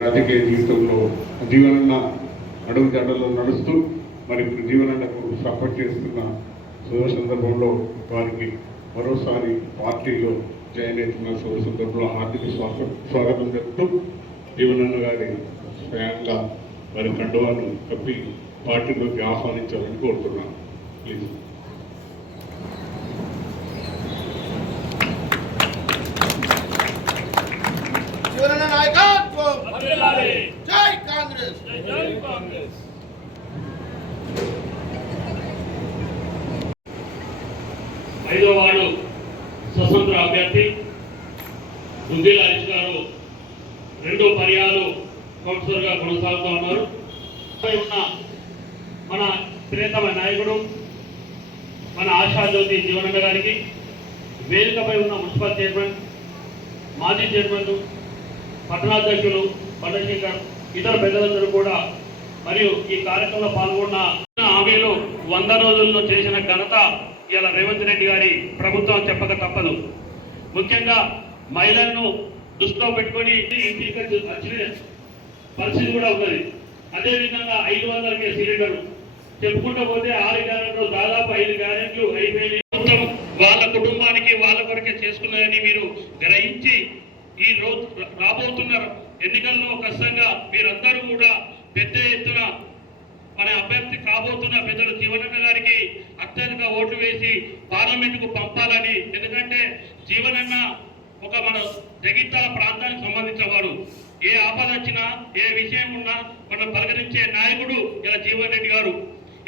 రాజకీయ జీవితంలో జీవనన్న అడుగు జాడల్లో నడుస్తూ మరి ఇప్పుడు జీవనన్నకు సపోర్ట్ చేస్తున్న శుభ సందర్భంలో వారికి మరోసారి పార్టీలో జాయిన్ అవుతున్న శుభ సందర్భంలో హార్దిక స్వాగతం స్వాగతం చెప్తూ జీవనన్న గారి స్వయంగా వారి కండువాను కప్పి పార్టీలోకి ఆహ్వానించాలని కోరుతున్నాను. ప్లీజ్ జీవన నాయకత్వం వర్ధిల్లాలి. జై కాంగ్రెస్ జై జై కాంగ్రెస్ ఐదో వార్డు స్వతంత్ర అభ్యర్థి దుద్దిల హరీష్ గారు రెండో పర్యాలు కౌన్సిలర్గా కొనసాగుతూ ఉన్నారు పై ఉన్న మన ప్రియతమ నాయకుడు మన ఆశాజ్యోతి జీవనన్న గారికి వేదికపై ఉన్న మున్సిపల్ చైర్మన్ మాజీ చైర్మన్ పట్టణాధ్యక్షులు పండశేఖర్ ఇతర పెద్దలందరూ కూడా మరియు ఈ కార్యక్రమంలో పాల్గొన్న హామీలు వంద రోజుల్లో చేసిన ఘనత ఇలా రేవంత్ రెడ్డి గారి ప్రభుత్వం చెప్పక తప్పదు. ముఖ్యంగా మహిళలను దృష్టిలో పెట్టుకొని వచ్చిన పరిస్థితి కూడా ఉన్నది. అదేవిధంగా ఐదు వందలకే సిలిండర్ చెప్పుకుంటూ పోతే ఆరు గ్యారెంట్లు దాదాపు ఐదు గ్యారెంట్లు అయిపోయినాయి. వాళ్ళ కుటుంబానికి వాళ్ళ కొరకే చేసుకున్నారని మీరు గ్రహించి ఈ రోజు రాబోతున్న ఎన్నికల్లో ఖచ్చితంగా మీరందరూ కూడా పెద్ద ఎత్తున మన అభ్యర్థి కాబోతున్న పెద్దలు జీవనన్న గారికి అత్యధిక ఓట్లు వేసి పార్లమెంటుకు పంపాలని. ఎందుకంటే జీవనన్న ఒక మన జగిత్యాల ప్రాంతానికి సంబంధించిన వాడు. ఏ ఆపద వచ్చినా ఏ విషయం ఉన్నా మనం పరిగణించే నాయకుడు ఇలా జీవన్ రెడ్డి గారు.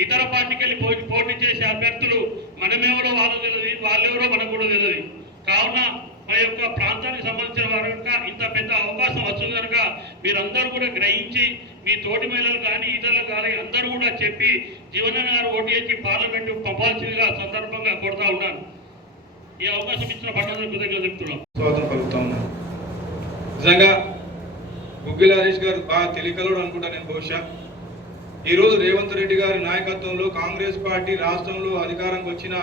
ఇతర పార్టీకి వెళ్ళి పోటీ పోటీ చేసే అభ్యర్థులు మనమెవరో వాళ్ళు తెలియదు వాళ్ళెవరో మనకు కూడా తెలియదు కావున మన యొక్క ప్రాంతానికి సంబంధించిన వారు ఇంత పెద్ద అవకాశం వస్తుంది కనుక మీరందరూ కూడా గ్రహించి మీ తోటి మహిళలు కానీ ఇతరులు కానీ అందరూ కూడా చెప్పి జీవన గారు ఓటు చేసి పార్లమెంటు పంపాల్సిందిగా సందర్భంగా కోరుతా ఉన్నాను. ఈ అవకాశం ఇచ్చిన పట్టణ కృతజ్ఞత చెప్తున్నాం స్వాగతం పలుకుతా ఉన్నాను. నిజంగా గుగ్గిల హరీష్ గారు బాగా తెలియకలోడు అనుకుంటా నేను బహుశా. ఈరోజు రేవంత్ రెడ్డి గారి నాయకత్వంలో కాంగ్రెస్ పార్టీ రాష్ట్రంలో అధికారంకి వచ్చిన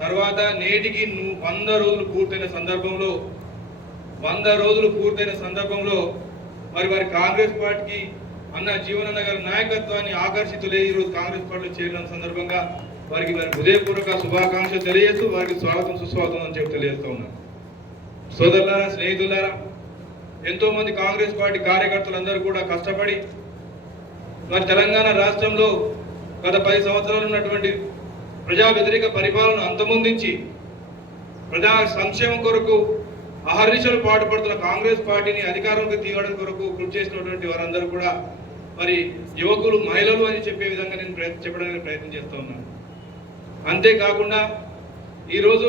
తర్వాత నేటికి వంద రోజులు పూర్తయిన సందర్భంలో వంద రోజులు పూర్తయిన సందర్భంలో మరి వారి కాంగ్రెస్ పార్టీకి అన్న జీవనన్న గారి నాయకత్వాన్ని ఆకర్షితులే ఈరోజు కాంగ్రెస్ పార్టీలో చేరిన సందర్భంగా వారికి వారి హృదయపూర్వక శుభాకాంక్షలు తెలియజేస్తూ వారికి స్వాగతం సుస్వాగతం అని చెప్పి తెలియజేస్తూ ఉన్నాను సోదరులారా స్నేహితులారా ఎంతోమంది కాంగ్రెస్ పార్టీ కార్యకర్తలందరూ కూడా కష్టపడి మరి తెలంగాణ రాష్ట్రంలో గత పది సంవత్సరాలు ఉన్నటువంటి ప్రజా వ్యతిరేక పరిపాలన అంతమొందించి ప్రజా సంక్షేమం కొరకు అహర్నిశలు పాటుపడుతున్న కాంగ్రెస్ పార్టీని అధికారంలోకి తీయడం కొరకు కృషి చేసినటువంటి వారందరూ కూడా మరి యువకులు మహిళలు అని చెప్పే విధంగా నేను ప్రయత్నం చెప్పడానికి ప్రయత్నం చేస్తూ ఉన్నాను. అంతేకాకుండా ఈరోజు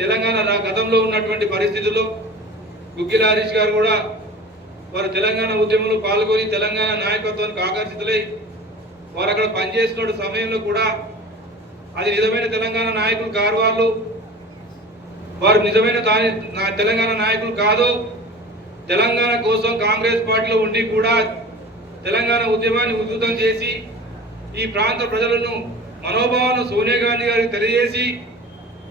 తెలంగాణ నా గతంలో ఉన్నటువంటి పరిస్థితుల్లో గుగ్గిల హరీష్ గారు కూడా వారు తెలంగాణ ఉద్యమంలో పాల్గొని తెలంగాణ నాయకత్వానికి ఆకర్షితులై వారు అక్కడ పనిచేస్తున్న సమయంలో కూడా అది నిజమైన తెలంగాణ నాయకులు కారు వాళ్ళు. వారు నిజమైన దాని తెలంగాణ నాయకులు కాదు. తెలంగాణ కోసం కాంగ్రెస్ పార్టీలో ఉండి కూడా తెలంగాణ ఉద్యమాన్ని ఉధృతం చేసి ఈ ప్రాంత ప్రజలను మనోభావాలను సోనియా గాంధీ గారికి తెలియజేసి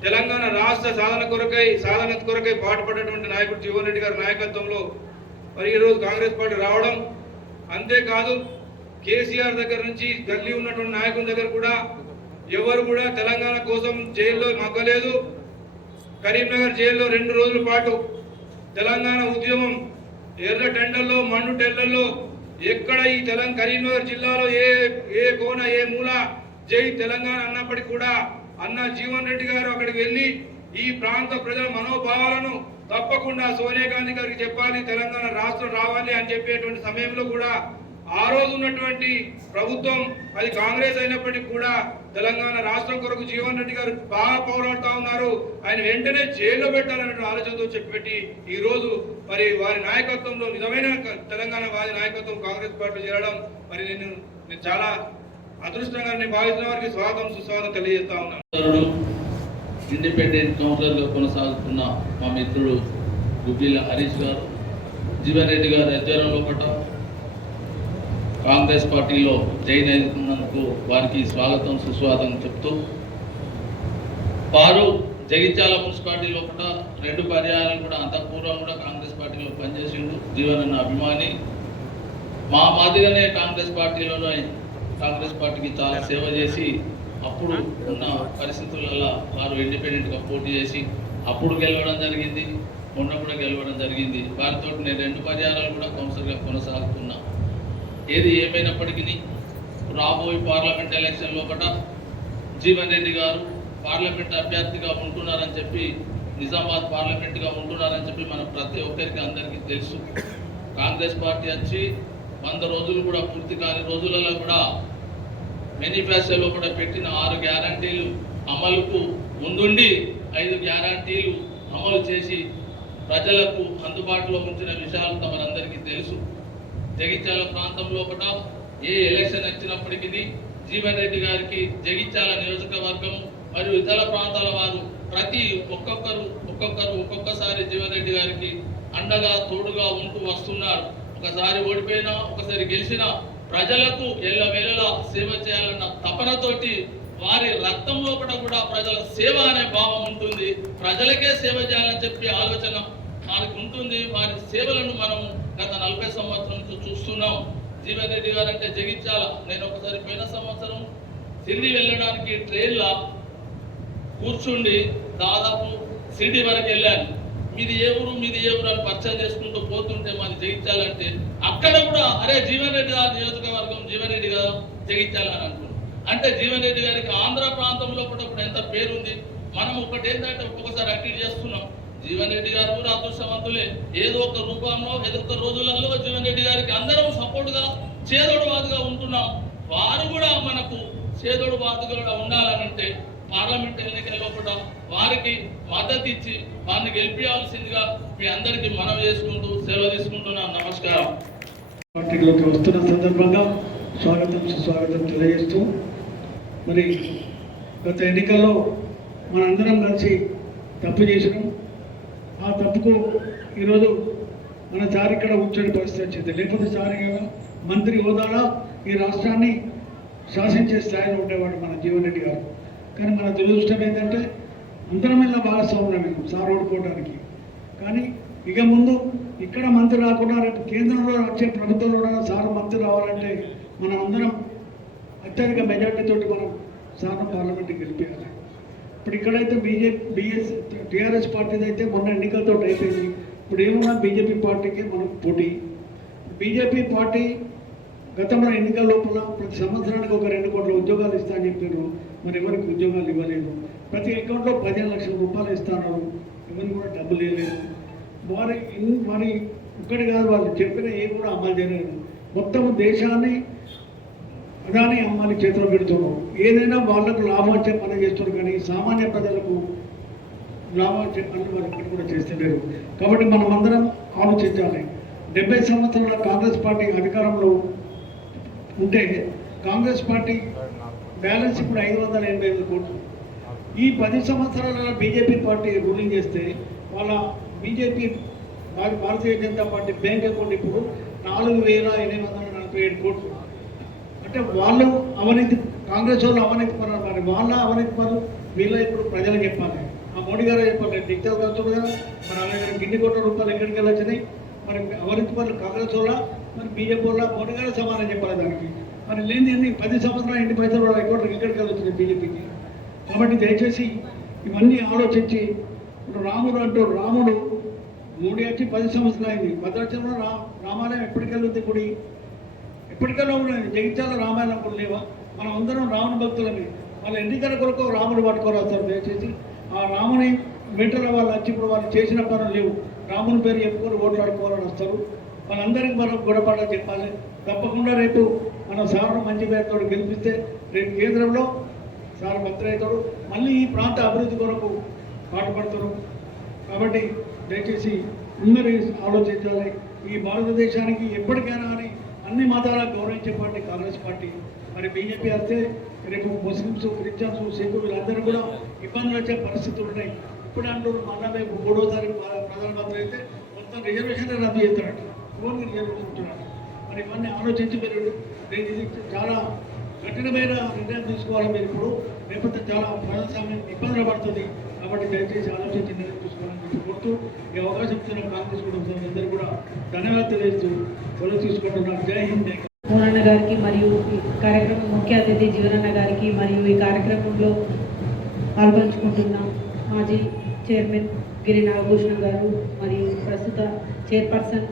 తెలంగాణ రాష్ట్ర సాధన కొరకై సాధన కొరకై పాటుపడినటువంటి నాయకుడు జీవన్ రెడ్డి గారి నాయకత్వంలో మరి ఈరోజు కాంగ్రెస్ పార్టీ రావడం అంతేకాదు కేసీఆర్ దగ్గర నుంచి గల్లీ ఉన్నటువంటి నాయకుల దగ్గర కూడా ఎవరు కూడా తెలంగాణ కోసం జైల్లో మగ్గలేదు. కరీంనగర్ జైల్లో రెండు రోజుల పాటు తెలంగాణ ఉద్యమం ఎర్ర టెండల్లో మండు టెండల్లో ఎక్కడ ఈ తెలంగాణ కరీంనగర్ జిల్లాలో ఏ ఏ కోన ఏ మూల జై తెలంగాణ అన్నప్పటికీ కూడా అన్న జీవన్ రెడ్డి గారు అక్కడికి వెళ్ళి ఈ ప్రాంత ప్రజల మనోభావాలను తప్పకుండా సోనియా గాంధీ గారికి చెప్పాలి తెలంగాణ రాష్ట్రం రావాలి అని చెప్పేటువంటి సమయంలో కూడా ఆ రోజు ఉన్నటువంటి ప్రభుత్వం అది కాంగ్రెస్ అయినప్పటికీ కూడా తెలంగాణ రాష్ట్రం కొరకు జీవన్ రెడ్డి గారు బాగా పోరాడుతూ ఉన్నారు. ఆయన వెంటనే జైల్లో పెట్టాలనే ఆలోచనతో చెప్పి ఈ రోజు మరి వారి నాయకత్వంలో నిజమైన తెలంగాణ వారి నాయకత్వం కాంగ్రెస్ పార్టీ చేరడం మరి నేను నేను చాలా అదృష్టంగా నేను భావిస్తున్న వారికి స్వాగతం సుస్వాగతం తెలియజేస్తా ఉన్నాను. ఇండిపెండెంట్ కౌన్సిలర్గా కొనసాగుతున్న మా మిత్రుడు గుబ్బిల హరీష్ గారు జీవన్ రెడ్డి గారి అధ్వర్యంలో పట్ట కాంగ్రెస్ పార్టీలో జైన్ అయినందుకు వారికి స్వాగతం సుస్వాగతం చెప్తూ వారు జగిత్యాల మున్సిపాలిటీలో కూడా రెండు పర్యాయాలు కూడా అంతఃపూర్వం కూడా కాంగ్రెస్ పార్టీలో పనిచేసిండు. జీవన్ అన్న అభిమాని మా మాదిరిగానే కాంగ్రెస్ పార్టీలోనే కాంగ్రెస్ పార్టీకి చాలా సేవ చేసి అప్పుడు ఉన్న పరిస్థితులలో వారు ఇండిపెండెంట్గా పోటీ చేసి అప్పుడు గెలవడం జరిగింది మొన్న కూడా గెలవడం జరిగింది. వారితో నేను రెండు పర్యాయాలు కూడా కౌన్సిలర్గా కొనసాగుతున్నా. ఏది ఏమైనప్పటికీ రాబోయే పార్లమెంట్ ఎలక్షన్ లోపల జీవన్ రెడ్డి గారు పార్లమెంట్ అభ్యర్థిగా ఉంటున్నారని చెప్పి నిజామాబాద్ పార్లమెంట్గా ఉంటున్నారని చెప్పి మన ప్రతి ఒక్కరికి అందరికీ తెలుసు. కాంగ్రెస్ పార్టీ వచ్చి వంద రోజులు కూడా పూర్తి కాని రోజులలో కూడా మేనిఫెస్టోలో కూడా పెట్టిన ఆరు గ్యారంటీలు అమలుకు ముందుండి ఐదు గ్యారంటీలు అమలు చేసి ప్రజలకు అందుబాటులో ఉంచిన విషయాలు తమరందరికీ తెలుసు. జగిత్యాల ప్రాంతంలో కూడా ఏ ఎలక్షన్ వచ్చినప్పటికీ జీవన్ రెడ్డి గారికి జగిత్యాల నియోజకవర్గం మరియు ఇతర ప్రాంతాల వారు ప్రతి ఒక్కొక్కరు ఒక్కొక్కరు ఒక్కొక్కసారి జీవన్ రెడ్డి గారికి అండగా తోడుగా ఉంటూ వస్తున్నారు. ఒకసారి ఓడిపోయినా ఒకసారి గెలిచినా ప్రజలకు ఎల్లవేళలా సేవ చేయాలన్న తపనతోటి వారి రక్తం లోపల కూడా ప్రజల సేవ అనే భావం ఉంటుంది. ప్రజలకే సేవ చేయాలని చెప్పి ఆలోచన వారికి ఉంటుంది. వారి సేవలను మనం గత నలభై సంవత్సరం నుంచి చూస్తున్నాం. జీవన్ రెడ్డి గారు అంటే జగించాల? నేను ఒకసారి పోయిన సంవత్సరం ఢిల్లీ వెళ్ళడానికి ట్రైన్లో కూర్చుండి దాదాపు సిటీ వరకు వెళ్ళాను. మీది ఏ ఊరు మీది ఏ ఊరు అని పరిచయం చేసుకుంటూ పోతుంటే మాది జయించాలంటే అక్కడ కూడా అరే జీవన్ రెడ్డి గారు నియోజకవర్గం జీవన్ రెడ్డి గారు జయించాలని అనుకున్నాం. అంటే జీవన్ రెడ్డి గారికి ఆంధ్ర ప్రాంతంలో కూడా ఇప్పుడు ఎంత పేరుంది? మనం ఒకటి ఏంటంటే ఒక్కొక్కసారి అక్టివ్ చేస్తున్నాం. జీవన్ రెడ్డి గారు కూడా అదృష్టవంతులే. ఏదో ఒక రూపంలో ఏదో ఒక రోజులలో జీవన్ రెడ్డి గారికి అందరం సపోర్ట్గా చేదోడు వాదుగా ఉంటున్నాం. వారు కూడా మనకు చేదోడు బాధగా ఉండాలనంటే పార్లమెంట్ ఎన్నికల్లో కూడా వారికి మద్దతు ఇచ్చి వారిని గెలిపించాల్సిందిగా మీ అందరికీ మనం చేసుకుంటూ సేవ తీసుకుంటున్నాను నమస్కారం. పార్టీలోకి వస్తున్న సందర్భంగా స్వాగతం సుస్వాగతం తెలియజేస్తూ మరి గత ఎన్నికల్లో మనందరం కలిసి తప్పు చేసినాం. ఆ తప్పుకు ఈరోజు మన సార్ ఇక్కడ కూర్చొని పరిస్థితి వచ్చింది. లేకపోతే సార్ కదా మంత్రి హోదాలో ఈ రాష్ట్రాన్ని శాసించే స్థాయిలో ఉండేవాడు మన జీవన్ రెడ్డి గారు. కానీ మన దురదృష్టం ఏంటంటే అంతరమైన భాగస్వామ్యం మేము సార్ ఓడిపోవడానికి కానీ ఇక ముందు ఇక్కడ మంత్రి రాకుండా రేపు కేంద్రంలో వచ్చే ప్రభుత్వంలో కూడా సార్ మంత్రి రావాలంటే మనం అందరం అత్యధిక మెజార్టీతో మనం సార్ను పార్లమెంట్కి గెలిపించాలి ఇప్పుడు ఇక్కడైతే బీజేపీ బిఎస్ టీఆర్ఎస్ పార్టీది అయితే మొన్న ఎన్నికలతో అయిపోయింది. ఇప్పుడు ఏమన్నా బీజేపీ పార్టీకి మనకు పోటీ. బీజేపీ పార్టీ గతంలో ఎన్నికల లోపల ప్రతి సంవత్సరానికి ఒక రెండు కోట్ల ఉద్యోగాలు ఇస్తా అని చెప్పారు. మరి ఎవరికి ఉద్యోగాలు ఇవ్వలేదు. ప్రతి అకౌంట్లో పదిహేను లక్షల రూపాయలు ఇస్తాను. ఎవరికి కూడా డబ్బులు వేయలేదు వారి ఇన్- వారి ఒక్కటి కాదు వాళ్ళు చెప్పిన ఏ కూడా అమలు చేయలేదు మొత్తం దేశాన్ని అదాని అమ్మాలి చేతిలో పెడుతున్నాం. ఏదైనా వాళ్ళకు లాభం వచ్చే పని చేస్తున్నారు కానీ సామాన్య ప్రజలకు లాభం వచ్చే పనులు వారు ఎక్కడ కూడా చేస్తలేరు. కాబట్టి మనం అందరం ఆలోచించాలి. డెబ్బై సంవత్సరాల కాంగ్రెస్ పార్టీ అధికారంలో ఉంటే కాంగ్రెస్ పార్టీ బ్యాలెన్స్ ఇప్పుడు ఐదు వందల ఎనభై ఐదు కోట్లు. ఈ పది సంవత్సరాల బీజేపీ పార్టీ రూలింగ్ చేస్తే వాళ్ళ BJP Bharatiya Janata party bank account ఇప్పుడు నాలుగు వేల ఎనిమిది వందల నలభై ఏడు కోట్లు. అంటే వాళ్ళు అవినీతి కాంగ్రెస్ వాళ్ళు అవినీతి పనులు మరి. వాళ్ళ అవినీతి పనులు వీళ్ళ ఇప్పుడు ప్రజలకు చెప్పాలి. ఆ మోడీ గారు చెప్పాలి. డిజిటల్ వస్తుంది కదా. మరి అలాగే గిన్ని కోట్ల రూపాయలు ఎక్కడికి వెళ్ళొచ్చినాయి? మరి అవినీతి పనులు కాంగ్రెస్ వాళ్ళ మరి బీజేపీ వాళ్ళ మోడీ గారు సమాధానం చెప్పాలి దానికి. మరి లేని పది సంవత్సరాలు ఇంటి పైసలు ఎక్కడికి వెళ్ళొచ్చినాయి బీజేపీకి? కాబట్టి దయచేసి ఇవన్నీ ఆలోచించి ఇప్పుడు రాముడు అంటూ రాముడు మోడీ వచ్చి పది సంవత్సరాలైంది భద్రాచలంలో రా రామాలయం ఎప్పటికెళ్ళింది గుడి? ఎప్పటికల్లా ఉన్నది జగిత్యాల రామాయణం కూడా లేవా? మనం అందరం రాముని భక్తులని వాళ్ళ ఎన్నికల కొరకు రాముడు పట్టుకోరు వస్తారు. దయచేసి ఆ రాముని వెంటనే వాళ్ళు వచ్చి ఇప్పుడు వాళ్ళు చేసిన పనులు లేవు. రాముని పేరు చెప్పుకొని ఓట్లు ఆడుకోవాలని వస్తారు. వాళ్ళందరికీ మనం గుణపడ చెప్పాలి. తప్పకుండా రేపు మనం సార్ను మంచి పేరుతో గెలిపిస్తే రేపు కేంద్రంలో సార్ మంత్రి అవుతారు. మళ్ళీ ఈ ప్రాంత అభివృద్ధి కొరకు పాటుపడతారు. కాబట్టి దయచేసి అందరూ ఆలోచించాలి. ఈ భారతదేశానికి ఎప్పటికైనా అని అన్ని మతాలకు గౌరవించే పార్టీ కాంగ్రెస్ పార్టీ. మరి బీజేపీ వస్తే రేపు ముస్లిమ్స్ క్రిస్టియన్స్ సిఖ్లు వీళ్ళందరూ కూడా ఇబ్బందులు వచ్చే పరిస్థితులు ఉన్నాయి ఇప్పుడు అంటారు మళ్ళా రేపు మూడోసారి తారీఖు ప్రధానమంత్రి అయితే మొత్తం రిజర్వేషన్ రద్దు చేస్తారట. ఓన్లీ రిజర్వేషన్ మరి ఇవన్నీ ఆలోచించి మీరు ఇది చాలా కఠినమైన నిర్ణయం తీసుకోవాలి మీరు ఇప్పుడు లేకపోతే చాలా ప్రజాస్వామ్యం ఇబ్బందులు పడుతుంది. కాబట్టి దయచేసి ఆలోచించి నిర్ణయం తీసుకోవాలని కోరుతూ ఈ అవకాశం ఇచ్చిన కాంగ్రెస్ కుటుంబం అందరూ కూడా ధన్యవాదాలు తెలియజేస్తూ కొలువు తీసుకుంటున్నారు జై హింద్ జై గారికి మరియు ఈ కార్యక్రమం ముఖ్య అతిథి జీవనన్న గారికి మరియు ఈ కార్యక్రమంలో పాల్పంచుకుంటున్న మాజీ చైర్మన్ గిరి నాగభూషణ్ గారు మరియు ప్రస్తుత చైర్పర్సన్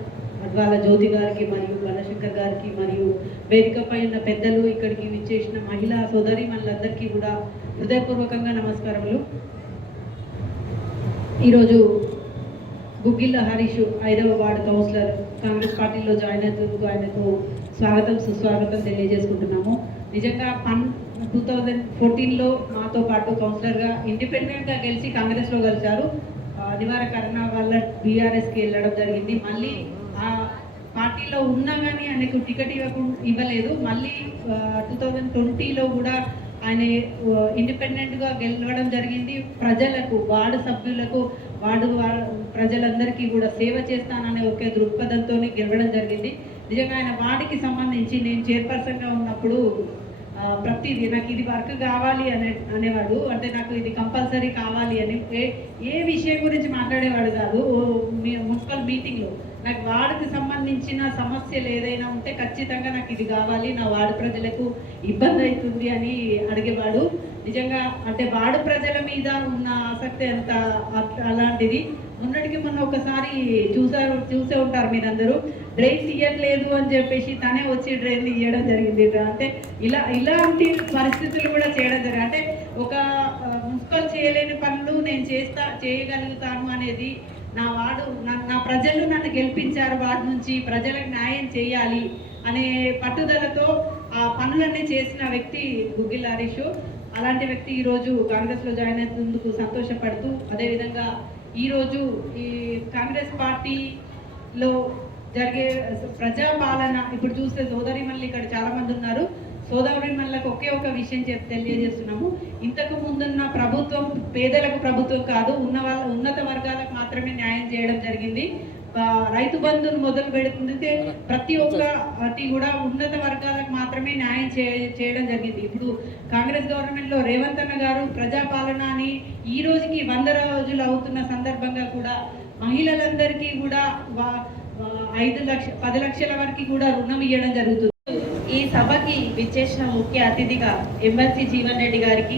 అడ్వాల జ్యోతి గారికి మరియు బాలశంకర్ వేదిక వేదికపై ఉన్న పెద్దలు ఇక్కడికి విచ్చేసిన మహిళా సోదరి మనందరికీ కూడా హృదయపూర్వకంగా నమస్కారములు. ఈరోజు గుగ్గిళ్ళ హరీష్ ఐదవ వార్డు కౌన్సిలర్ కాంగ్రెస్ పార్టీలో జాయిన్ అవుతున్నందుకు ఆయనకు స్వాగతం సుస్వాగతం తెలియజేసుకుంటున్నాము. నిజంగా పన్ టూ థౌజండ్ ఫోర్టీన్లో మాతో పాటు కౌన్సిలర్గా ఇండిపెండెంట్గా గెలిచి కాంగ్రెస్లో కలిశారు ఆ, అనివార్య కారణాల వల్ల బీఆర్ఎస్కి వెళ్ళడం జరిగింది. మళ్ళీ పార్టీలో ఉన్నా కానీ ఆయనకు టికెట్ ఇవ్వకుండా ఇవ్వలేదు. మళ్ళీ టూ థౌజండ్ ట్వంటీలో కూడా ఆయన ఇండిపెండెంట్గా గెలవడం జరిగింది. ప్రజలకు వార్డు సభ్యులకు వార్డు ప్రజలందరికీ కూడా సేవ చేస్తాననే ఒకే దృక్పథంతో గెలవడం జరిగింది. నిజంగా ఆయన వార్డుకి సంబంధించి నేను చైర్పర్సన్గా ఉన్నప్పుడు ప్రతిదీ నాకు ఇది వర్క్ కావాలి అనే అనేవాడు. అంటే నాకు ఇది కంపల్సరీ కావాలి అని ఏ ఏ విషయం గురించి మాట్లాడేవాడు కాదు ఓ మీ- మున్సిపల్ మీటింగ్లో నాకు వార్డుకి సంబంధించిన సమస్యలు ఏదైనా ఉంటే ఖచ్చితంగా నాకు ఇది కావాలి నా వార్డు ప్రజలకు ఇబ్బంది అవుతుంది అని అడిగేవాడు. నిజంగా అంటే వార్డు ప్రజల మీద ఉన్న ఆసక్తి అంత అలాంటిది. మొన్నటికి మొన్న ఒకసారి చూసారు చూసే ఉంటారు మీరందరూ. డ్రైన్ తీయట్లేదు అని చెప్పేసి తనే వచ్చి డ్రైన్ తీయడం జరిగింది. అంటే ఇలా ఇలాంటి పరిస్థితులు కూడా చేయడం జరిగింది. అంటే ఒక మున్సిపల్ చేయలేని పనులు నేను చేస్తా చేయగలుగుతాను అనేది నా వాడు నా- నా ప్రజలు నన్ను గెలిపించారు వాడి నుంచి ప్రజలకు న్యాయం చేయాలి అనే పట్టుదలతో ఆ పనులన్నీ చేసిన వ్యక్తి గుగ్గిల్ హరీష్. అలాంటి వ్యక్తి ఈరోజు కాంగ్రెస్లో జాయిన్ అయినందుకు సంతోషపడుతూ అదేవిధంగా ఈరోజు ఈ కాంగ్రెస్ పార్టీలో జరిగే ప్రజాపాలన ఇప్పుడు చూస్తే సోదరి మళ్ళీ ఇక్కడ చాలామంది ఉన్నారు. సోదరి మళ్ళకి ఒకే ఒక విషయం చెప్పి తెలియజేస్తున్నాము. ఇంతకు ముందున్న ప్రభుత్వం పేదలకు ప్రభుత్వం కాదు ఉన్న వాళ్ళ ఉన్నత వర్గాలకు మాత్రమే న్యాయం చేయడం జరిగింది. రైతు బంధును మొదలు పెడుతుంటే ప్రతి ఒక్కటి కూడా ఉన్నత వర్గాలకు మాత్రమే న్యాయం చే చేయడం జరిగింది. ఇప్పుడు కాంగ్రెస్ గవర్నమెంట్లో రేవంత్ అన్న గారు ప్రజాపాలన అని ఈ రోజుకి వంద రోజులు అవుతున్న సందర్భంగా కూడా మహిళలందరికీ కూడా ఐదు లక్ష పది లక్షల వరకు కూడా రుణం ఇవ్వడం జరుగుతుంది. ఈ సభకి విచ్చేసిన ముఖ్య అతిథిగా ఎమ్మెల్సీ జీవన్ రెడ్డి గారికి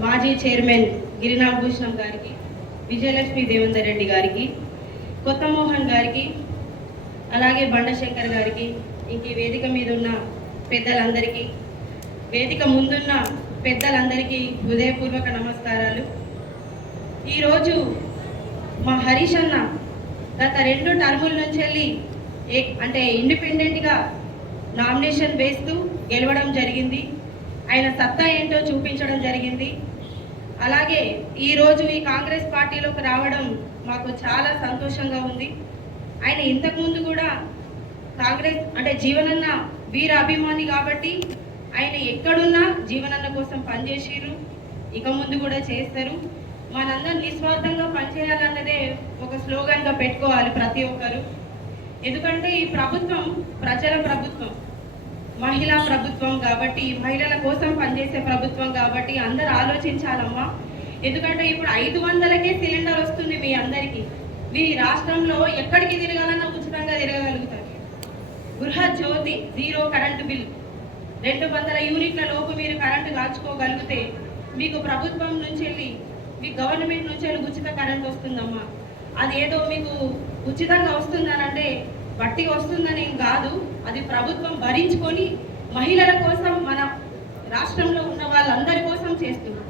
మాజీ చైర్మన్ గిరినాభూషణం గారికి విజయలక్ష్మి దేవేందర్ రెడ్డి గారికి కొత్త మోహన్ గారికి అలాగే బండశంకర్ గారికి ఇంక ఈ వేదిక మీద ఉన్న పెద్దలందరికీ వేదిక ముందున్న పెద్దలందరికీ హృదయపూర్వక నమస్కారాలు. ఈరోజు మా హరీష్ అన్న గత రెండు టర్ముల నుంచి వెళ్ళి ఏ- అంటే ఇండిపెండెంట్గా నామినేషన్ వేస్తూ గెలవడం జరిగింది. ఆయన సత్తా ఏంటో చూపించడం జరిగింది. అలాగే ఈరోజు ఈ కాంగ్రెస్ పార్టీలోకి రావడం మాకు చాలా సంతోషంగా ఉంది. ఆయన ఇంతకుముందు కూడా కాంగ్రెస్ అంటే జీవనన్న వీర అభిమాని కాబట్టి ఆయన ఎక్కడున్నా జీవనన్న కోసం పనిచేసిర్రు. ఇక ముందు కూడా చేస్తారు. మనందరం నిస్వార్థంగా పనిచేయాలన్నదే ఒక స్లోగన్గా పెట్టుకోవాలి ప్రతి ఒక్కరు. ఎందుకంటే ఈ ప్రభుత్వం ప్రజల ప్రభుత్వం మహిళా ప్రభుత్వం కాబట్టి మహిళల కోసం పనిచేసే ప్రభుత్వం కాబట్టి అందరు ఆలోచించాలమ్మా. ఎందుకంటే ఇప్పుడు ఐదు వందలకే సిలిండర్ వస్తుంది మీ అందరికీ. మీ రాష్ట్రంలో ఎక్కడికి తిరగాలన్నా ఉచితంగా తిరగగలుగుతారు. గృహ జ్యోతి జీరో కరెంటు బిల్. రెండు వందల యూనిట్ల లోపు మీరు కరెంటు కాల్చుకోగలిగితే మీకు ప్రభుత్వం నుంచి వెళ్ళి మీ గవర్నమెంట్ నుంచి వెళ్ళి ఉచిత కరెంట్ వస్తుందమ్మా. అదేదో మీకు ఉచితంగా వస్తుందనంటే బట్టి వస్తుందని ఏం కాదు. అది ప్రభుత్వం భరించుకొని మహిళల కోసం మన రాష్ట్రంలో ఉన్న వాళ్ళందరి కోసం చేస్తున్నాం.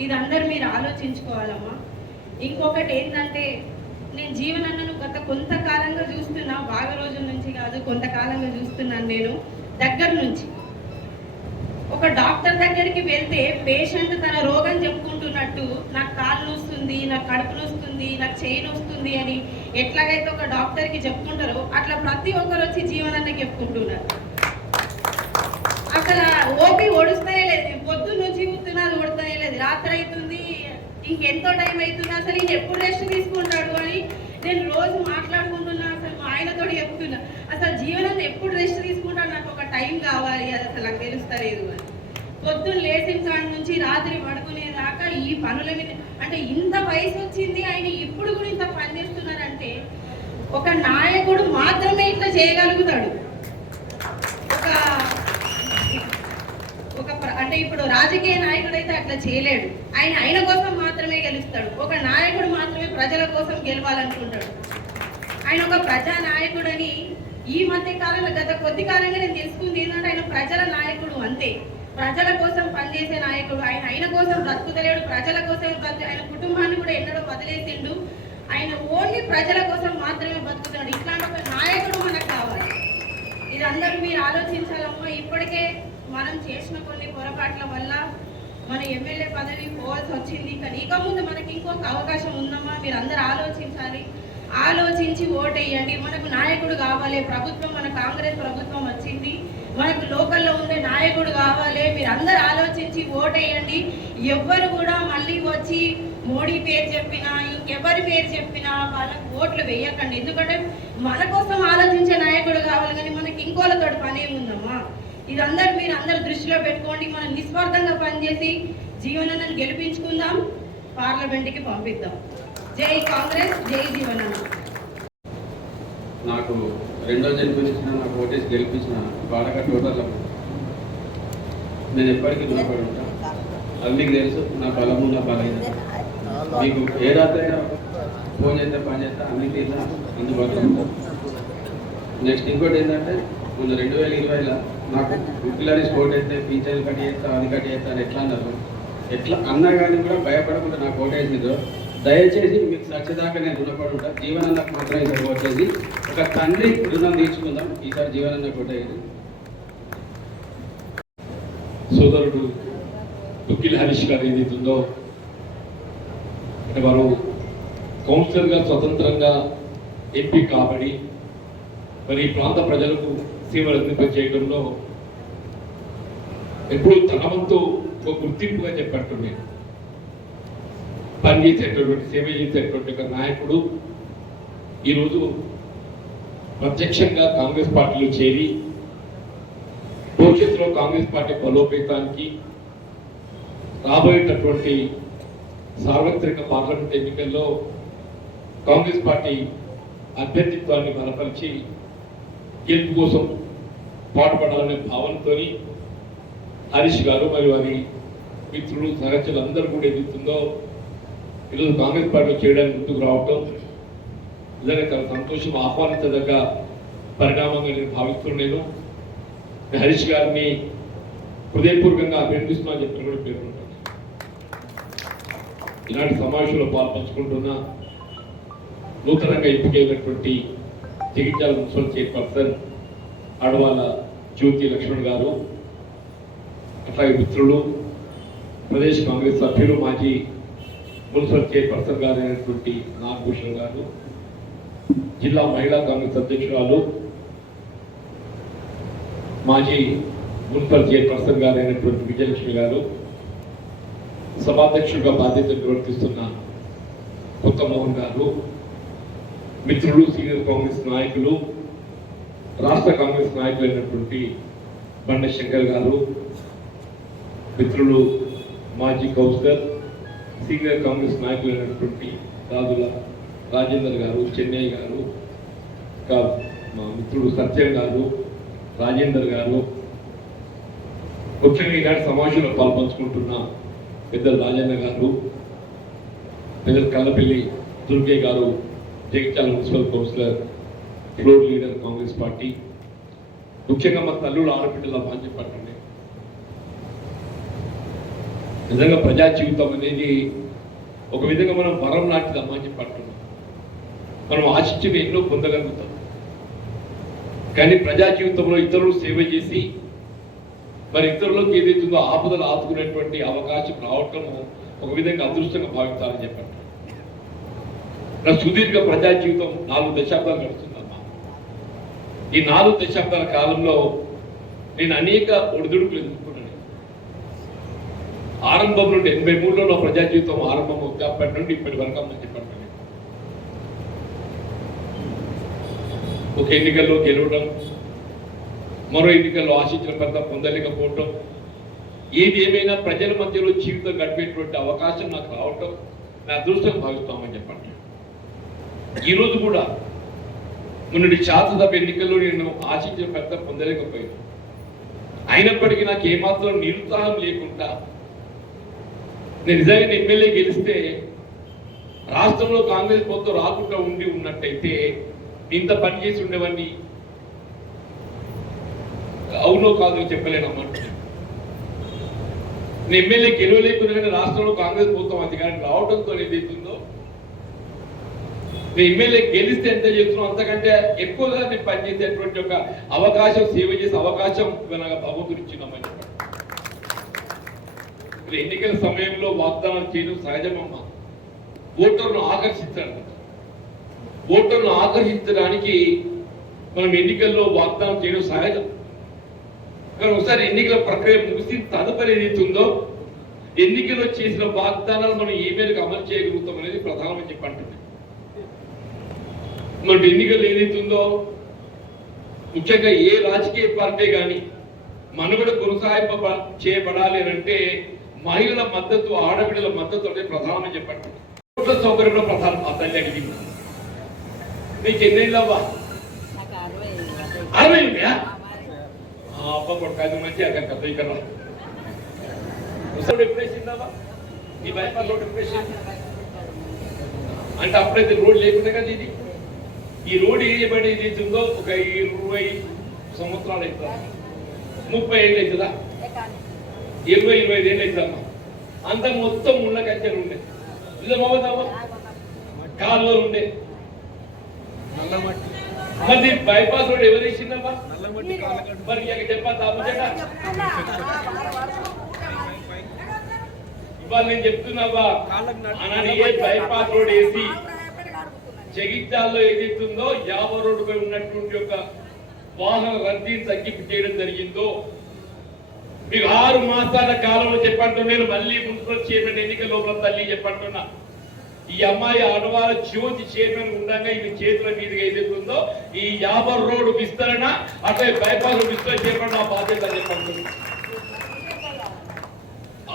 ఇది అందరు మీరు ఆలోచించుకోవాలమ్మా. ఇంకొకటి ఏంటంటే నేను జీవనన్నను గత కొంతకాలంగా చూస్తున్నా బాగా రోజుల నుంచి కాదు కొంతకాలంగా చూస్తున్నాను నేను. దగ్గర నుంచి. ఒక డాక్టర్ దగ్గరికి వెళ్తే పేషెంట్ తన రోగం చెప్పుకుంటున్నట్టు నాకు కాళ్ళు నొస్తుంది నాకు కడుపు నొస్తుంది నాకు చేయి నొస్తుంది అని ఎట్లాగైతే ఒక డాక్టర్కి చెప్పుకుంటారో అట్లా ప్రతి ఒక్కరు వచ్చి జీవనాన్ని చెప్పుకుంటున్నారు. అసలు ఓపి ఓడుస్తూనే లేదు. పొద్దున్న నుంచి కూర్చున్నా ఓడుతూనే లేదు. రాత్రి అవుతుంది ఇంకెంతో టైం అవుతుంది అసలు ఈయన ఎప్పుడు రెస్ట్ తీసుకుంటాడు అని నేను రోజు మాట్లాడుకుంటున్నాను ఆయనతో చెప్తున్నా. అసలు జీవనంలో ఎప్పుడు రెస్ట్ తీసుకుంటాను? నాకు ఒక టైం కావాలి. అది అసలు నాకు తెలుస్తలేదు అని పొద్దున్న లేచిన కాడ నుంచి రాత్రి పడుకునేదాకా ఈ పనుల మీద అంటే ఇంత వయసు వచ్చింది ఆయన ఇప్పుడు కూడా ఇంత పని చేస్తున్నారంటే ఒక నాయకుడు మాత్రమే ఇట్లా చేయగలుగుతాడు. ఒక ఒక ప్ర- అంటే ఇప్పుడు రాజకీయ నాయకుడు అయితే అట్లా చేయలేడు. ఆయన ఆయన కోసం మాత్రమే గెలుస్తాడు. ఒక నాయకుడు మాత్రమే ప్రజల కోసం గెలవాలనుకుంటాడు. ఆయన ఒక ప్రజా నాయకుడని ఈ మధ్య కాలంలో గత కొద్ది కాలంగా నేను తెలుసుకుంది ఏంటంటే ఆయన ప్రజల నాయకుడు అంతే. ప్రజల కోసం పనిచేసే నాయకుడు ఆయన ఆయన కోసం బ్రతుకుతలేడు ప్రజల కోసం బ్రతు ఆయన కుటుంబాన్ని కూడా ఎన్నడో వదిలేసిండు. ఆయన ఓన్లీ ప్రజల కోసం మాత్రమే బతుకుతున్నాడు ఇట్లాంటి ఒక నాయకుడు మనకు కావాలి. ఇది అందరూ మీరు ఆలోచించాలమ్మా. ఇప్పటికే మనం చేసిన కొన్ని పొరపాట్ల వల్ల మన ఎమ్మెల్యే పదవి పోవాల్సి వచ్చింది. కానీ ఇక ముందు మనకి ఇంకొక అవకాశం ఉందమ్మా. మీరు అందరూ ఆలోచించాలి. ఆలోచించి ఓటేయండి. మనకు నాయకుడు కావాలి. ప్రభుత్వం మన కాంగ్రెస్ ప్రభుత్వం వచ్చింది. మనకు లోకల్లో ఉండే నాయకుడు కావాలి. మీరు అందరు ఆలోచించి ఓటేయండి. ఎవ్వరు కూడా మళ్ళీ వచ్చి మోడీ పేరు చెప్పినా ఇంకెవరి పేరు చెప్పినా వాళ్ళకు ఓట్లు వేయకండి. ఎందుకంటే మన కోసం ఆలోచించే నాయకుడు కావాలి కానీ మనకి ఇంకోళ్ళతో పని ఏముందమ్మా? ఇదందరూ మీరు అందరు దృష్టిలో పెట్టుకోండి. మనం నిస్వార్థంగా పనిచేసి జీవనాన్ని గెలిపించుకుందాం. పార్లమెంట్కి పంపిద్దాం. జై కాంగ్రెస్ జై జీవన నాకు రెండో జన్మనిచ్చిన నాకు ఓటేసి గెలిపించిన బాడగా టోటల్ నేను ఎప్పటికీ రుణపడి ఉంటాను అది మీకు తెలుసు నా బలము నా బలహీనత మీకు ఏ రాత్రైనా ఫోన్ చేస్తే పని చేస్తే అన్ని తీర్లా అందుబాటులో ఉంటాను నెక్స్ట్ ఇంకోటి ఏంటంటే మొన్న రెండు వేల ఇరవైలో నాకు ఉక్కిలారీ స్పోర్ట్ అయితే ఫీచర్లు కట్ చేస్తా అది కట్ చేస్తా అని ఎట్లా అన్నారు? ఎట్లా అన్నా కానీ కూడా భయపడకుండా నాకు ఓటేసిందో దయచేసి మీకు సత్యదాకా నేను రుణపడి ఉంటా జీవనానికి మాత్రమే సరిపోతుంది ఒక తండ్రి రుణం తీర్చుకుందాం. ఈసారి జీవనాన్ని కొట్టేది సోదరుడు దుక్కిల్ హరీష్ గారు ఏదైతే ఉందో అంటే వారు కౌన్సిలర్గా స్వతంత్రంగా ఎంపీ కాబడి మరి ఈ ప్రాంత ప్రజలకు సేవలు అందింపజేయడంలో ఎప్పుడు తన వంతు ఒక గుర్తింపుగా చెప్పట్టుండే పనిచేసేటటువంటి సేవ చేసేటువంటి ఒక నాయకుడు ఈరోజు ప్రత్యక్షంగా కాంగ్రెస్ పార్టీలో చేరి భవిష్యత్తులో కాంగ్రెస్ పార్టీ బలోపేతానికి రాబోయేటటువంటి సార్వత్రిక పార్లమెంట్ ఎన్నికల్లో కాంగ్రెస్ పార్టీ అభ్యర్థిత్వాన్ని బలపరిచి గెలుపు కోసం పాటుపడాలనే భావనతో హరీష్ గారు మరియు వారి మిత్రులు సహచరులు అందరూ కూడా ఎదుగుతుందో ఈరోజు కాంగ్రెస్ పార్టీలో చేయడానికి ముందుకు రావటం నిజంగా చాలా సంతోషం ఆహ్వానించదగ్గ పరిణామంగా నేను భావిస్తున్నాను హరీష్ గారిని హృదయపూర్వకంగా అభినందిస్తున్నా చెప్పిన కూడా పేర్కొంటాను ఇలాంటి సమావేశంలో పాల్పంచుకుంటున్న నూతనంగా ఎంపికైనటువంటి జగిత్యాల మున్సిపల్ చైర్పర్సన్ ఆడవాళ్ళ జ్యోతి లక్ష్మణ్ గారు అట్లాగే మిత్రులు ప్రదేశ్ కాంగ్రెస్ సభ్యులు మాజీ మున్సిపల్ చైర్పర్సన్ గారు అయినటువంటి నాగభూషణ్ గారు జిల్లా మహిళా కాంగ్రెస్ అధ్యక్షురాలు మాజీ మున్సిపల్ చైర్పర్సన్ గారు అయినటువంటి విజయలక్ష్మి గారు సభాధ్యక్షుడిగా బాధ్యత నిర్వర్తిస్తున్న కొత్త మోహన్ గారు మిత్రులు సీనియర్ కాంగ్రెస్ నాయకులు రాష్ట్ర కాంగ్రెస్ నాయకులు అయినటువంటి బండ శంకర్ గారు మిత్రులు మాజీ కౌన్సిలర్ సీనియర్ కాంగ్రెస్ నాయకులు అయినటువంటి రాజుల రాజేందర్ గారు చెన్నై గారు ఇంకా మా మిత్రుడు సత్యం గారు రాజేందర్ గారు ముఖ్యంగా ఈనాటి సమాజంలో పాల్పంచుకుంటున్న పెద్దలు రాజన్న గారు పెద్దలు Kallapalli Durge garu Jagtial municipal councillor floor leader Congress party ముఖ్యంగా మా తల్లుడు ఆడబిడ్డల బాధ్యత నిజంగా ప్రజా జీవితం అనేది ఒక విధంగా మనం వరం లాంటిదమ్మా అని చెప్పి అంటున్నాం. మనం ఆశించిన ఎన్నో పొందగలుగుతాం. కానీ ప్రజా జీవితంలో ఇతరులు సేవ చేసి మరి ఇతరులకు ఏదైతుందో ఆపదలు ఆదుకునేటువంటి అవకాశం రావటము ఒక విధంగా అదృష్టంగా భావిస్తారని చెప్పండి నా సుదీర్ఘ ప్రజా జీవితం నాలుగు దశాబ్దాలు గడుస్తుందమ్మా. ఈ నాలుగు దశాబ్దాల కాలంలో నేను అనేక ఒడిదుడుకులు ఎదుర్కొన్నాను. ఆరంభం నుండి ఎనభై మూడులో నా ప్రజా జీవితం ఆరంభం అవుతుంది. అప్పటి నుండి ఇప్పటి వరకు అమ్మని చెప్పండి. ఒక ఎన్నికల్లో గెలవడం మరో ఎన్నికల్లో ఆశించిన ఫలితం పొందలేకపోవటం ఏది ఏమైనా ప్రజల మధ్యలో జీవితం గడిపేటువంటి అవకాశం నాకు రావటం నా అదృష్టం భావిస్తామని చెప్పండి. ఈరోజు కూడా మొన్నటి శాసనసభ ఎన్నికల్లో నేను ఆశించిన పెద్ద పొందలేకపోయాను. అయినప్పటికీ నాకు ఏమాత్రం నిరుత్సాహం లేకుండా నేను నిజంగా ఎమ్మెల్యే గెలిస్తే రాష్ట్రంలో కాంగ్రెస్ ప్రభుత్వం రాకుండా ఉండి ఉన్నట్టయితే ఇంత పని చేసి ఉండేవన్నీ అవునో కాదు చెప్పలేనన్నమాట నేను ఎమ్మెల్యే గెలవలేకున్నా కానీ రాష్ట్రంలో కాంగ్రెస్ ప్రభుత్వం అధికారం రావడంతో ఏదైతుందో నేను ఎమ్మెల్యే గెలిస్తే ఎంత చేస్తున్నావు? అంతకంటే ఎక్కువగా నేను పనిచేసేటువంటి ఒక అవకాశం సేవ చేసే అవకాశం నాకు భగవంతుడు ఇచ్చినామని చెప్పండి. ఎన్నికల సమయంలో వాగ్దానాలు చేయడం సహజమమ్మ. ఓటర్ను ఆకర్షించాలి ఓటర్ను ఆకర్షించడానికి మనం ఎన్నికల్లో వాగ్దానం చేయడం సహజం. కానీ ఒకసారి ఎన్నికల ప్రక్రియ ముగిసి తదుపరి ఏదైతుందో ఎన్నికల్లో చేసిన వాగ్దానాలు మనం ఏ మేరకు అమలు చేయగలుగుతాం అనేది ప్రధానమని చెప్పి మన ఎన్నికలు ఏదైతుందో ముఖ్యంగా ఏ రాజకీయ పార్టీ కానీ మనుగడ కొనసాగింప చేయబడాలి అంటే మహిళల మద్దతు ఆడబిడ్డల మద్దతు అనేది ప్రధానమని చెప్పండి. ఓట్ల సౌకర్యంలో ప్రధానం ఆ తల్లి అడిగింది నీకు ఎన్నేళ్ళవ్వా అరవై అబ్బ కొడుకు మంచి అక్కడ కథ ఇక్కడ ఈ బైపాస్ రోడ్ అంటే అప్పుడైతే రోడ్ లేకుండా కదా ఇది? ఈ రోడ్ ఏదైతే ఉందో ఒక ఇరవై సంవత్సరాలు అవుతుంది. ముప్పై ఏళ్ళు అవుతుందా? ఇరవై ఇరవై ఐదు ఏళ్ళు అవుతుందమ్మా అంత మొత్తం ముళ్ళ కచ్చలు ఉండే. కాలువలు ఉండే. మరి బైపాస్ రోడ్ ఎవరు వేసిందమ్మా? మరి ఇక చెప్పా ఇవాళ నేను చెప్తున్నావా? ఆనాడు ఏ బైపాస్ రోడ్ వేసి జగిత్యాల్లో ఏదైతుందో యాభై రోడ్డుపై ఉన్నటువంటి ఒక వాహన రద్దీని తగ్గింపు చేయడం జరిగిందో మీకు ఆరు మాసాల కాలంలో చెప్పంటున్నా. నేను మళ్ళీ మున్సిపల్ చైర్మన్ ఎన్నికల లోపల తల్లి చెప్పంటున్నా. ఈ అమ్మాయి ఆడవాళ్ళ జ్యోతి చైర్మన్ ఉండగా ఇది చేతుల మీదుగా ఎదుగుతుందో ఈ యాభై రోడ్డు విస్తరణ అట్లా బైపాస్ విస్తరణ చేపట్టిన నా బాధ్యత అని చెప్పంటున్నా.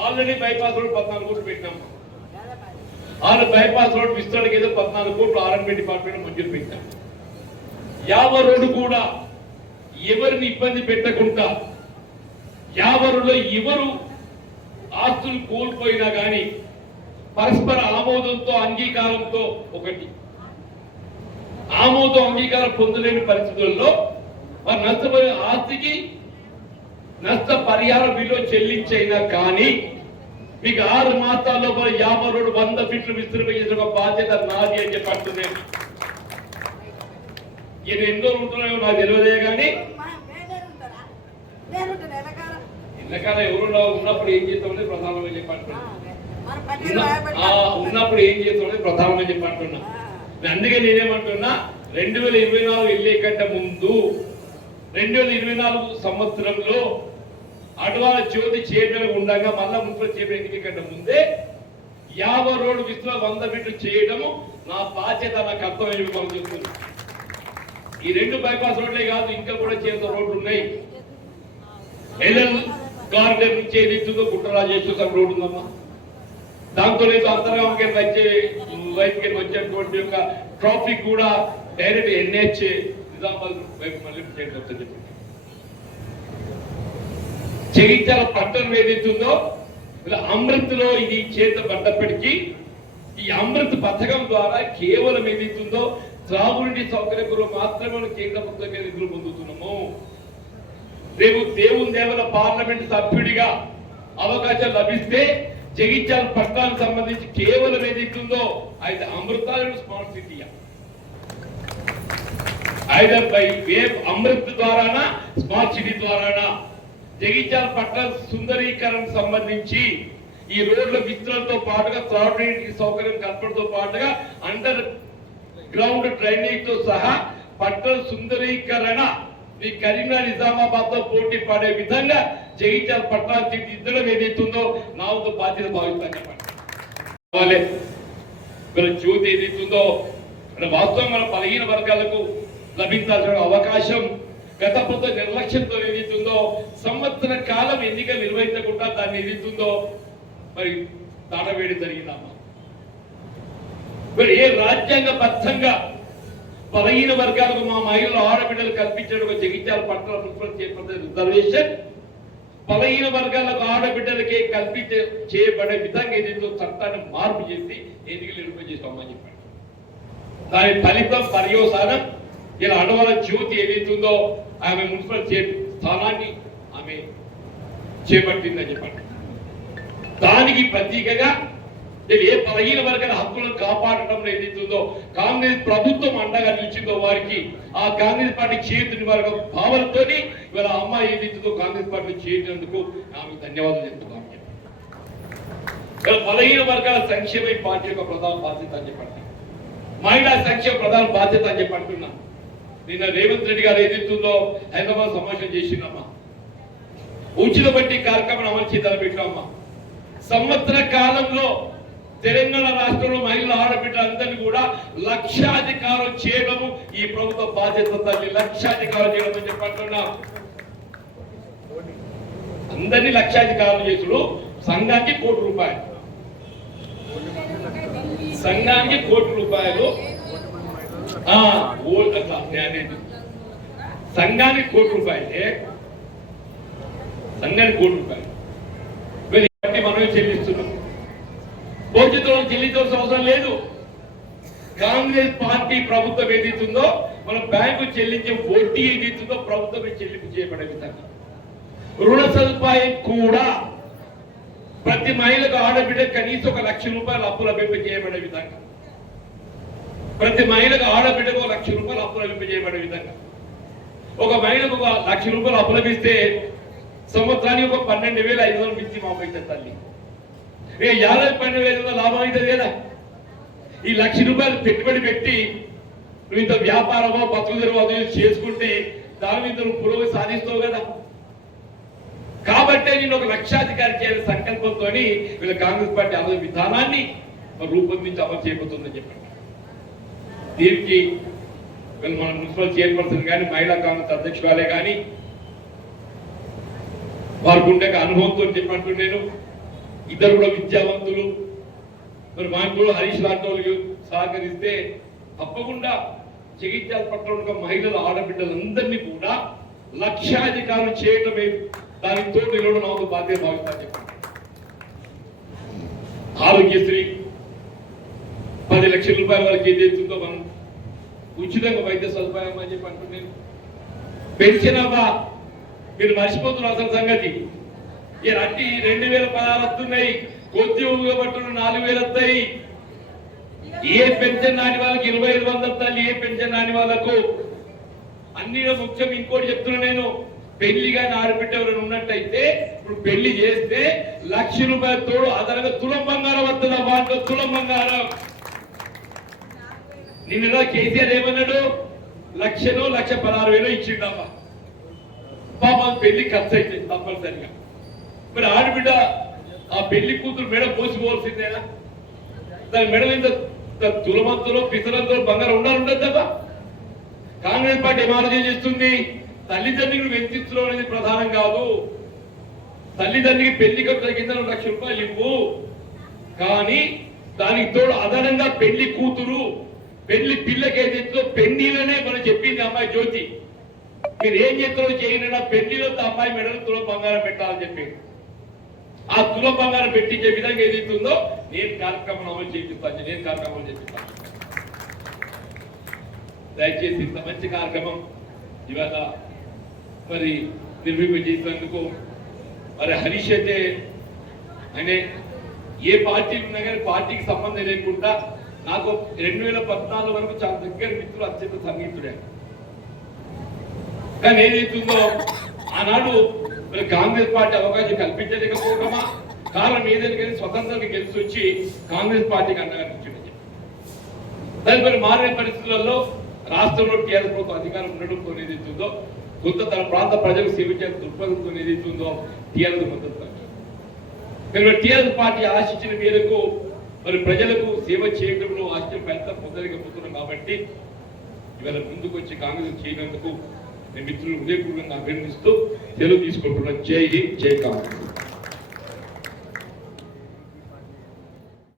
ఆల్రెడీ బైపాస్ రోడ్ పద్నాలుగు కోట్లు పెట్టినాం. ఆరు బైపాస్ రోడ్ విస్తరణకి ఏదో పద్నాలుగు కోట్లు ఆర్ఎంపీ డిపార్ట్మెంట్ మంజూరు పెట్టాం యాభై రోడ్డు కూడా ఎవరిని ఇబ్బంది పెట్టకుండా యావరులో ఎవరు ఆస్తులు కోల్పోయినా కానీ పరస్పర ఆమోదంతో అంగీకారంతో ఒకటి. ఆమోదం అంగీకారం పొందలేని పరిస్థితుల్లో మరి నష్టపోయిన ఆస్తికి నష్ట పరిహార విలువ చెల్లించైనా కానీ మీకు ఆరు మాసాల్లో మరి యాభై రెండు వంద ఫీట్లు విస్తృత బాధ్యత నాది అని చెప్పి అంటున్నాను. ఈయన ఎన్నో ఉంటున్నాయో నాకు తెలియదే కానీ ఇళ్ళకాల ఎవరు ఉన్నప్పుడు ఏం చేస్తామని ప్రధానమని చెప్పి అంటున్నా ఉన్నప్పుడు ఏం చేస్తామని ప్రధానమని చెప్పి అంటున్నా అందుకే నేనేమంటున్నా రెండు వేల ఇరవై నాలుగు వెళ్ళే కంటే ముందు రెండు వేల ఇరవై నాలుగు సంవత్సరంలో అడ్వాల జ్యోతి చైర్మన్ ఉండగా మళ్ళా మున్సిపల్ చైర్మన్ ఎన్నిక కంటే ముందే యాభై రోడ్డు విస్తులో వంద మీటర్లు చేయడము నా బాధ్యత నా కర్తవ్యం మనం చెప్తుంది ఈ రెండు బైపాస్ రోడ్లే కాదు ఇంకా కూడా చేత రోడ్లు ఉన్నాయి. ఎల్ఎల్ గార్డెన్ నుంచి ఏదైతుందో గుట్టరాజేశ్వరం రోడ్డు ఉందమ్మా దాంతో లేదు అంతర్గామకి వచ్చే వైపుకి వచ్చేటువంటి యొక్క ట్రాఫిక్ కూడా డైరెక్ట్ ఎన్హెచ్ నిజామాబాద్ వైపు మళ్ళీ చేయడం చెప్పి జగిత్యాల పట్టణం ఏదైతుందో అమృత్లో ఇది చేత పడ్డప్పటికీ ఈ అమృత్ పథకం ద్వారా కేవలం ఏదైతుందో త్రాగునీటి సౌకర్యం మాత్రమే కేంద్ర ప్రభుత్వం మీద నిధులు పొందుతున్నాము. రేపు దేవుని దేవల పార్లమెంట్ సభ్యుడిగా అవకాశం లభిస్తే జగిత్యాల పట్టణానికి సంబంధించి కేవలం ఏదైతుందో అయితే అమృతాలను smart city either by way Amrut ద్వారానా smart city ద్వారానా? జగిత్యాల పట్ల సుందరీకరణ సంబంధించి ఈ రోడ్ల విస్తరణతో పాటుగా త్రాగునీటి సౌకర్యం కల్పడంతో పాటుగా అండర్ గ్రౌండ్ డ్రైనేజ్తో సహా పట్టణ సుందరీకరణ ఈ కరీంనగర్ నిజామాబాద్తో పోటీ పడే విధంగా జగిత్యాల పట్టణాలు తీర్చిదిద్దడం ఏదైతుందో నా వంతు బాధ్యత భావిస్తాను. చెప్పండి. మన జ్యోతి ఏదైతుందో మన వాస్తవం మన బలహీన వర్గాలకు లభించాల్సిన అవకాశం గత ప్రభుత్వ నిర్లక్ష్యంతో ఏదైతుందో సంవత్సర కాలం ఎన్నికలు నిర్వహించకుండా దాన్ని ఏదైతుందో మరి దాటవేడి జరిగిందమ్మా మరి ఏ రాజ్యాంగబద్ధంగా బలహీన వర్గాలకు మా మహిళలు ఆడబిడ్డలు కల్పించడం ఒక జగిత్యాల పట్టణ మున్సిపల్ చేపట్టిన రిజర్వేషన్. బలహీన వర్గాలకు ఆడబిడ్డలకే కల్పించే చేయబడే విధంగా ఏదైతే చట్టాన్ని మార్పు చేసి ఎన్నికలు నిర్వహించేస్తామని చెప్పాడు దాని ఫలితం పర్యవసానం. ఇలా అడవల జ్యోతి ఏదైతుందో ఆమె మున్సిపల్ చే స్థానాన్ని ఆమె చేపట్టిందని చెప్పండి దానికి ప్రతీకగా నేను ఏ బలహీన వర్గాల హక్కులను కాపాడటం ఏదైతుందో కాంగ్రెస్ ప్రభుత్వం అండగా నిలిచిందో వారికి ఆ కాంగ్రెస్ పార్టీ చేతుని వర్గ భావనతో ఇవాళ అమ్మాయి ఏదైతుందో కాంగ్రెస్ పార్టీ చేరినందుకు ఆమె ధన్యవాదాలు చెప్తున్నాను. బలహీన వర్గాల సంక్షేమ ఈ పార్టీ యొక్క ప్రధాన బాధ్యత అని చెప్పండి. మహిళా సంక్షేమ ప్రధాన బాధ్యత అని చెప్పి అంటున్నా నిన్న రేవంత్ రెడ్డి గారు ఏదైతుందో హైదరాబాద్ సమావేశం చేసిందమ్మా ఉచిత బట్టి కార్యక్రమం అమలు చేద్దాం పెట్టామమ్మా సంవత్సర కాలంలో తెలంగాణ రాష్ట్రంలో మహిళల ఆడబిడ్డలందరినీ కూడా లక్షాధికారం చేయడము ఈ ప్రభుత్వ బాధ్యత తల్లి లక్షాధికారం చేయడం అని చెప్పంటున్నా అందరినీ లక్షాధికారం చేసుడు సంఘానికి కోటి రూపాయలు. సంఘానికి కోటి రూపాయలు. సంఘానికి కోటి రూపాయలే. సంఘానికి కోటి రూపాయలు వీళ్ళని బట్టి మనమే చెల్లిస్తున్నాం చెల్లించవలసిన అవసరం లేదు. కాంగ్రెస్ పార్టీ ప్రభుత్వం ఏదైతుందో మన బ్యాంకు చెల్లించే వడ్డీ ఏదైతుందో ప్రభుత్వమే చెల్లింపు చేయబడే విధంగా రుణ సదుపాయం కూడా ప్రతి మహిళకు ఆడబిడ్డ కనీసం ఒక లక్ష రూపాయలు అప్పు లభింపజేయబడే విధంగా ప్రతి మహిళకు ఆడబిడ్డకు ఒక లక్ష రూపాయలు అప్పు లభింపజేయబడే విధంగా ఒక మహిళకు ఒక లక్ష రూపాయలు అప్పు లభిస్తే సంవత్సరానికి ఒక పన్నెండు వేల ఐదు వందలు మించి మాపైతే తల్లి. ఇక యాభై పన్నెండు వేల లాభం అవుతుంది కదా. ఈ లక్ష రూపాయలు పెట్టుబడి పెట్టి నువ్వు ఇంత వ్యాపారమో బతుకుదరో అదో చేసుకుంటే దాని మీద నువ్వు పురోగతి సాధిస్తావు కదా. కాబట్టే నేను ఒక లక్షాధికారి చేయాలని సంకల్పంతో వీళ్ళ కాంగ్రెస్ పార్టీ అమలు విధానాన్ని రూపొందించి అమలు చేయబోతుందని చెప్పండి. దీనికి వీళ్ళు మన మున్సిపల్ చైర్పర్సన్ కానీ మహిళా కాంగ్రెస్ అధ్యక్షురాలే కానీ వారికి ఉండే అనుభవంతో చెప్పంటూ నేను ఇద్దరు కూడా విద్యావంతులు. మరి మాకు కూడా హరీష్ లాంటి సహకరిస్తే తప్పకుండా జగిత్యాల పట్టణంలో ఉన్న మహిళల ఆడబిడ్డలందరినీ కూడా లక్షాధికారులు చేయటమే దానితో నిలవడం నాకు బాధ్యత భావిస్తా చెప్పండి. ఆరోగ్యశ్రీ పది లక్షల రూపాయల వరకు ఏదైతుందో మనం ఉచితంగా వైద్య సదుపాయం అని చెప్పి అంటున్నాను పెన్షన్ అవ్వ. మీరు మర్చిపోతున్నారు అసలు సంగతి. ఈ రట్టి రెండు వేల పదహారు వస్తున్నాయి. కొద్ది ఊగబట్టున్న నాలుగు వేలు వస్తాయి. ఏ పెన్షన్ నాని వాళ్ళకి ఇరవై ఐదు వందలు తల్లి ఏ పెన్షన్ నాని వాళ్ళకు? అన్ని ముఖ్యం ఇంకోటి చెప్తున్నా నేను. పెళ్ళి కానీ ఆడబిడ్డ ఎవరైనా ఉన్నట్టయితే ఇప్పుడు పెళ్ళి చేస్తే లక్ష రూపాయల తోడు అదనంగా తులం బంగారం వస్తుందా వాటిలో తులం బంగారం. నిన్న కేసీఆర్ ఏమన్నాడు? లక్షలో లక్ష పదహారు వేలు ఇచ్చిండమ్మా. పాపం పెళ్ళి ఖర్చు అయితే తప్పనిసరిగా. మరి ఆడబిడ్డ ఆ పెళ్ళి కూతురు మెడ పోసిపోవాల్సిందేనా దాని మెడ మీద తులమంతులో పిసరంతులో బంగారం ఉండాలి కాంగ్రెస్ పార్టీ ఏం చేస్తుంది? తల్లిదండ్రులు వెంతించడం అనేది ప్రధానం కాదు. తల్లిదండ్రికి పెళ్ళి ఖర్చు కింద రెండు లక్షల రూపాయలు ఇవ్వు. కానీ దానికి తోడు అదనంగా పెళ్ళి కూతురు పెళ్ళి పిల్లకి ఏదైతే పెళ్ళిలోనే మనం చెప్పింది అమ్మాయి జ్యోతి. మీరు ఏం చేస్తారో చేయండి పెళ్ళిలో అమ్మాయి మెడలు తుల బంగారం పెట్టాలని చెప్పింది ఆ తుల బంగారం పెట్టించే విధంగా ఏదైతుందో నేను కార్యక్రమం అమలు చేపిస్తాను నేను కార్యక్రమం చేపిస్తాను దయచేసి ఇంత మంచి కార్యక్రమం ఇవాళ మరి నిర్మింప చేసినందుకు మరి హరీష్ అయితే అనే ఏ పార్టీ ఉన్నా కానీ పార్టీకి సంబంధం లేకుండా నాకు రెండు వేల పద్నాలుగు వరకు చాలా దగ్గర మిత్రులు అత్యంత సన్నిహితుడే కానీ ఏదైతుందో ఆనాడు మరి కాంగ్రెస్ పార్టీ అవకాశం కల్పించలేకపోవడమా? కారణం ఏదైనా కానీ గెలిచి వచ్చి కాంగ్రెస్ పార్టీకి అండగా నిలిచిందని చెప్పి. దాని మారిన పరిస్థితులలో రాష్ట్రంలో టీఆర్ఎస్ ప్రభుత్వం అధికారం ఉండడంతో ఏదైతుందో కొంత తన ప్రాంత ప్రజలకు సేవ చేసే దృక్పథంతో ఏదైతుందో టీఆర్ఎస్ మద్దతు కానీ టీఆర్ఎస్ పార్టీ ఆశించిన మేరకు మరి ప్రజలకు సేవ చేయడంలో ఆశించిన ఫలితం పొందలేకపోతున్నాం కాబట్టి ఇవాళ ముందుకు వచ్చి కాంగ్రెస్ చేయనందుకు మీ మిత్రులు హృదయపూర్వకంగా అభినందిస్తూ తెలుగు తీసుకుంటున్న జై జై కాంగ్రెస్